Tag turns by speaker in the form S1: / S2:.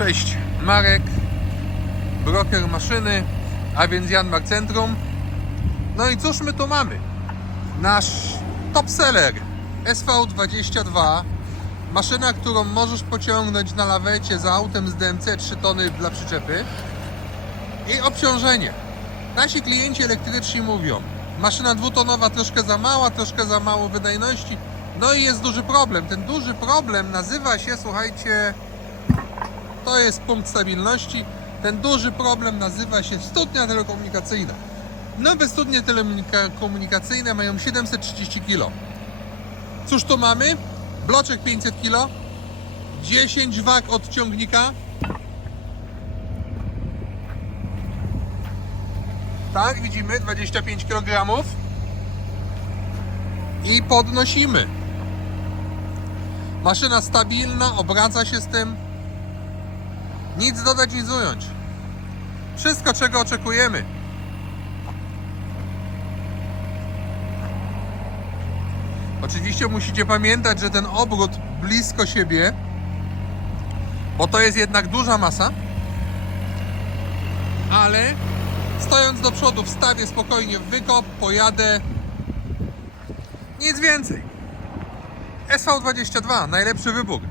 S1: Cześć, Marek, broker maszyny, a więc Janmark Centrum. No i cóż my tu mamy? Nasz top seller SV22. Maszyna, którą możesz pociągnąć na lawecie za autem z DMC 3 tony dla przyczepy. I obciążenie. Nasi klienci elektryczni mówią, maszyna dwutonowa troszkę za mała, troszkę za mało wydajności. No i jest duży problem. Ten duży problem nazywa się, słuchajcie, to jest punkt stabilności. Ten duży problem nazywa się studnia telekomunikacyjna. Nowe studnie telekomunikacyjne mają 730 kg. Cóż tu mamy? Bloczek 500 kg, 10 wag od ciągnika. Tak, widzimy 25 kg. I podnosimy. Maszyna stabilna, obraca się z tym. Nic dodać, nic ująć. Wszystko, czego oczekujemy. Oczywiście musicie pamiętać, że ten obrót blisko siebie, bo to jest jednak duża masa, ale stojąc do przodu wstawię spokojnie wykop, pojadę. Nic więcej. SV22, najlepszy wybór.